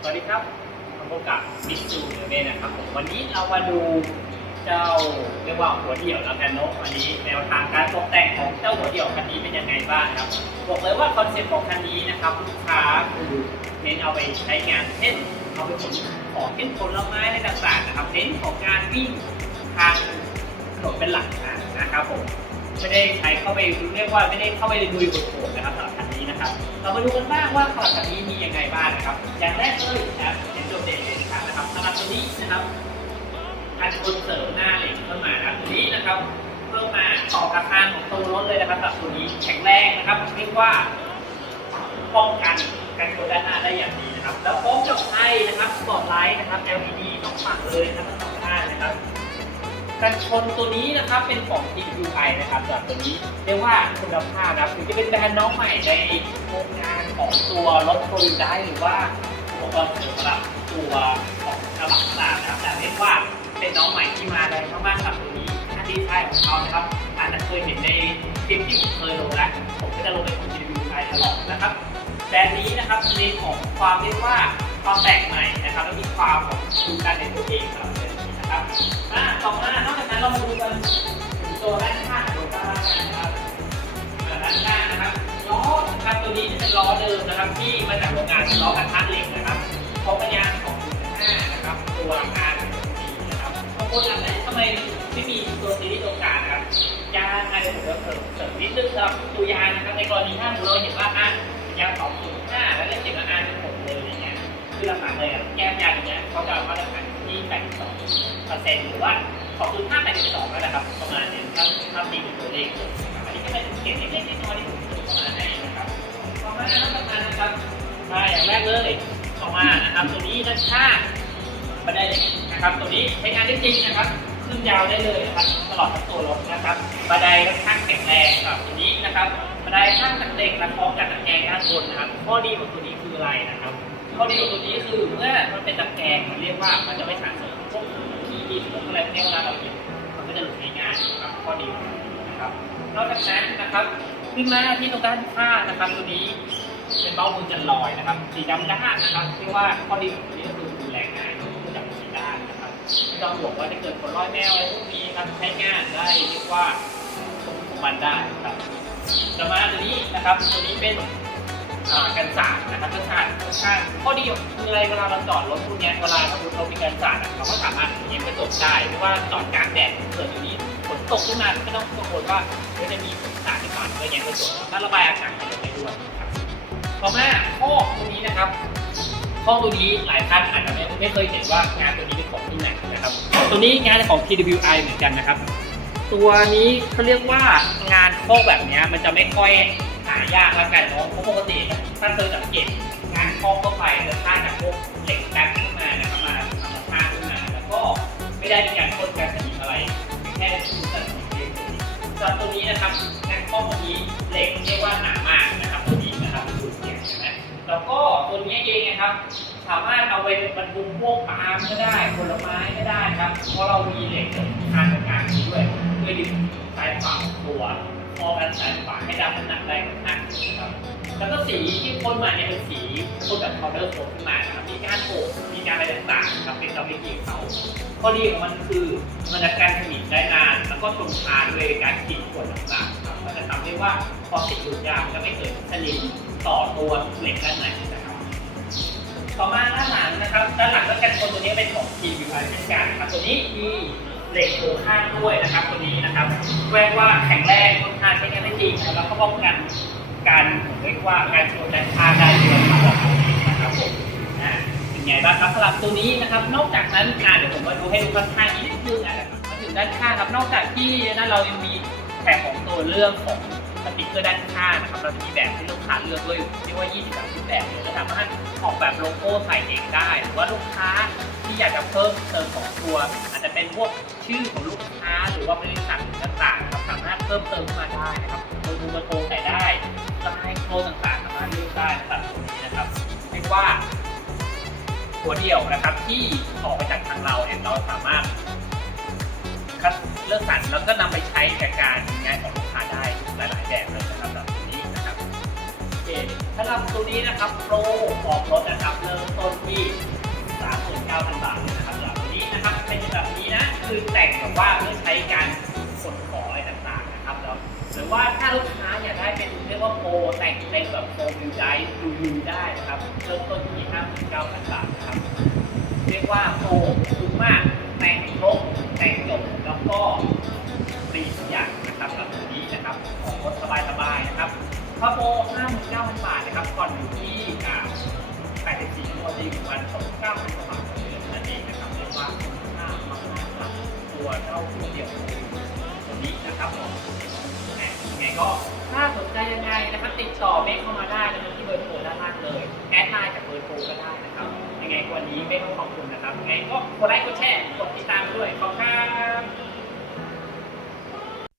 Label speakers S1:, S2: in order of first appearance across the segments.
S1: สวัสดีครับมาพบกับมิสซูเน่นะครับผมวันนี้เรามาดูเจ้าเรียกว่าหัวเดี่ยวแล้วกันเนอะวันนี้แนวทางการตกแต่งของเจ้าหัวเดี่ยวคันนี้เป็นยังไงบ้างครับบอกเลยว่าคอนเซ็ปต์ของคันนี้นะครับลูกค้าคือเน้นเอาไปใช้งานเช่นเอาไปขนของเช่นผลไม้อะไรต่างๆนะครับเน้นของการวิ่งทางถนนเป็นหลักนะครับผมไม่ได้ใช้เข้าไปเรียกว่าไม่ได้เข้าไปลุยโหดๆนะครับสำหรับคัน นะครับ เรามาดูกันบ้างว่าสำหรับคันนี้มียังไงบ้างนะครับ อย่างแรกเลยนะครับเห็นโดดเด่นเลยนะครับสำหรับตัวนี้นะครับการชนเสริมหน้าเหล็กเข้ามานะครับตัวนี้นะครับเพิ่มมาต่ออาคารของตัวรถเลยนะครับสำหรับตัวนี้แข็งแรงนะครับเรียกว่าป้องกันการชนด้านหน้าได้อย่างดีนะครับ แล้วพร้อมกับไฟนะครับสปอตไลท์นะครับ LED สองฝั่งเลยนะครับสองด้านนะครับ กันชนตัวนี้นะครับเป็นของ TQI นะครับสำหรับตัวนี้เรียกว่าคุณภาพนะครับถึงจะเป็นแบรนด์น้องใหม่ในโครงงานของตัวรถโปรยได้หรือว่าอุปกรณ์เสริมสำหรับตัวของกระบะต่างนะครับแต่เรียกว่าเป็นน้องใหม่ที่มาแรงมากๆสำหรับตัวนี้ถ้าดีไซน์ของเขานะครับอาจจะเคยเห็นในคลิปที่ผมเคยลงแล้วผมก็จะลงในของ TQI ตลอดนะครับแบรนด์นี้นะครับในของความเรียกว่าความแปลกใหม่นะครับและมีความของดูการในตัวเองสำหรับ ครับอ่าต่อมานอกจากนั้นเรามาดูกันตัวด้านข้างของตัวด้านนะครับอ่าด้านข้างนะครับล้อนะครับตัวนี้จะเป็นล้อเดิมนะครับ ที่มาจากโรงงานล้อกระทะเหล็กนะครับพร้อมกับยางของ5นะครับตัวงานเป็นตัวนี้นะครับบางคนอาจจะทำไมไม่มีตัวซีรีส์ตรงกลางนะครับยางอะไรผมจะเสริมเสริมนิดนึงสำหรับตัวยางนะครับในกรณีถ้าเราเห็นว่าอะยาง205แล้วเล่นเจ็ดละอันเป็นหกเลยอย่างเงี้ยคือหลักๆเลยอะแก้มยางอย่างเงี้ยเขาจะเอามาตรฐาน ปอร์เซ็นต์หรือว่าขอบคุณ5 8 2แล้วนะครับ ประมาณนี้ถ้าถ้าตีเป็นตัวเลขครับอันนี้ก็เป็นเกณฑ์เล็กๆน้อยๆที่ผมเติมามาให้นะครับต่อมาแล้วประมาณนะครับมาอย่างแรกเลยต่อมานะครับตัวนี้ด้านข้างบันไดเล็กนะครับ ตัวนี้ใช้งานได้จริงนะครับ ขึ้นยาวได้เลยนะครับตลอดทั้งตัวรถนะครับบันไดค่อนข้างแข็งแรงครับตัวนี้นะครับบันไดข้างจากเล็กและพร้อมกับตะแกรงด้านบนนะครับ ข้อดีของตัวนี้คืออะไรนะครับ ข้อดีของตัวนี้คือเมื่อมันเป็นตะแกรงมันเรียกว่ามันจะไม่สะสมพวก ดินพวกอะไรพวกนี้เวลาเราหยิบมันก็จะหลุดง่ายๆนะครับข้อดีนะครับนอกจากนั้นนะครับขึ้นมาที่ตรงด้านข้างนะครับตัวนี้เป็นเบ้ามือจันลอยนะครับสีดำด้านนะครับเรียกว่าข้อดีของตัวนี้ก็คือดูแลง่ายดูจากสีด้านนะครับไม่ต้องห่วงว่าจะเกิดผลร้อยแมวอะไรพวกนี้ครับใช้งานได้เรียกว่ามันได้ครับต่อมาตัวนี้นะครับตัวนี้เป็นอ่ากันสาดนะครับกันสาดข้างข้อดีคืออะไรเวลาเราจอดรถพวกนี้เวลาสมมติเรามีกันสาร ว่าจอดกลางแดดเกิดอยู่นี้ฝนตกขึ้นมาไม่ต้องกังวลว่าจะมีฝนสาดหรือเปล่าก็เย็บกระจกถ้าระบายอากาศไปได้ด้วยครับต่อมาข้อตัวนี้นะครับข้อตัวนี้หลายท่านอาจจะไม่ไม่เคยเห็นว่างานตัวนี้เป็นของที่ไหนนะครับ ตัวนี้งานของ TWI เหมือนกันนะครับ ตัวนี้เขาเรียกว่างานโคกแบบนี้มันจะไม่ค่อยหายากแล้วกันเนาะเพราะปกติถ้าเคยสังเกตงานโคกก็ไปจะท่าจากพวกเหล็กแป๊บขึ้นมานะครับมาทำท่าขึ้นมาแล้วก็ไม่ได้มีการ ๆส่วนตัวนี้นะครับงานโคกตัวนี้เหล็กเรียกว่าหนามากนะครับตัวนี้นะครับดูเสียงใช่ไหมแล้วก็ตัวนี้เองนะครับ สามารถเอาไปบรรทุกพวกปาล์มก็ได้ผลไม้ก็ได้ครับเพราะเรามีเหล็กทางตรงกลางนี้ด้วยเพื่อดึงสายฝาตัวพอกันสายฝาให้ดับน้ำหนักได้ค่อนข้างสูงครับ แล้วก็สีที่พ่นมาเนี่ยเป็นสีพ่นแบบพาวเดอร์โฟมขึ้นมานะครับมีการโอบมีการอะไรต่างๆนะครับเป็นกรรมวิธีของเขาข้อดีของมันคือมันจะกันสนิมได้นาน แล้วก็ทนทานด้วยการขีดข่วนต่างๆครับมันจะทำให้ว่าพอติดอยู่ยาวจะไม่เกิดสนิมต่อตัวเหล็กด้านในนะครับต่อมาด้านหลังนะครับด้านหลังก็กันชนตัวนี้เป็นของ TUI เช่นกันครับตัวนี้มีเหล็กโครงข้างด้วยนะครับตัวนี้นะครับแวกว่าแข็งแรงทนทานใช้งานได้จริงนะแล้วก็ป้องกัน การเรียกว่าการชนด้านข้างได้ด้วยนะครับตัวนี้นะครับผมเป็นไงบ้างครับสำหรับตัวนี้นะครับ นอกจากนั้นอ่าเดี๋ยวผมมาดูให้ดูข้างๆนิดนึงนะครับมาถึงด้านข้างครับนอกจากที่นั้นเรายังมีแถบของตัวเรื่องของสติ๊กเกอร์ด้านข้างนะครับเราจะมีแบบให้ลูกค้าเลือกด้วยเรียกว่า20 30แบบเลยจะสามารถออกแบบโลโก้ใส่เองได้หรือว่าลูกค้าที่อยากจะเพิ่มเติมของตัว อาจจะเป็นพวกชื่อของลูกค้าหรือว่าบริษัทต่างๆนะครับสามารถเพิ่มเติมมาได้นะครับโดยดูกระโปรงใส่ได ลายโครงต่างๆสามารถเลือกได้นะครับตรงนี้นะครับเรียกว่าหัวเดียวนะครับที่ออกมาจากทางเราเนี่ยเราสามารถคัดเลือกสรรแล้วก็นำไปใช้กับการงานของลูกค้าได้หลาย ๆ แบบเลยนะครับสำหรับนี้นะครับโอเคสำหรับตัวนี้นะครับโปรออกรถนะครับเริ่มต้นที่39,000 บาทเลยนะครับสำหรับนี้นะครับเป็นแบบนี้นะคือแต่งแบบว่าเพื่อใช้การ ว่าถ้าลูกค้าอยากได้เป็นเรียกว่าโปรแต่งเต็มแบบโปรวิวได้ดูวิวได้นะครับเริ่มต้นที่59,000บาทนะครับเรียกว่าโปรคุ้มมากแต่งครบแต่งจบแล้วก็ฟรีทุกอย่างนะครับสำหรับนี้นะครับของรถสบายๆนะครับพระโปร59,000บาทนะครับก่อนอยู่ที่อ่า84ตัวดีอยู่วัน9,000กว่าบาทต่อเดือนนั่นเองนะครับเรียกว่าคุ้มค่ามากครับตัวเจ้าตัวเดียว นี้นะครับผมยังไงก็ถ้าสนใจยังไงนะครับติดต่อเมฆเข้ามาได้นะครับที่เบอร์โทรด้านล่างเลยแอดไลน์จากเบอร์โทรก็ได้นะครับยังไงวันนี้เมฆต้องขอบคุณนะครับยังไงก็กดไลค์กดแชร์กดติดตามด้วยขอบคุณครับ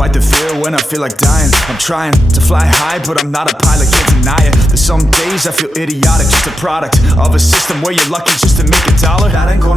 S2: Fight the fear when I feel like dying. I'm trying to fly high, but I'm not a pilot, can't deny it. There's some days I feel idiotic, just a product of a system where you're lucky just to make a dollar. That ain't gonna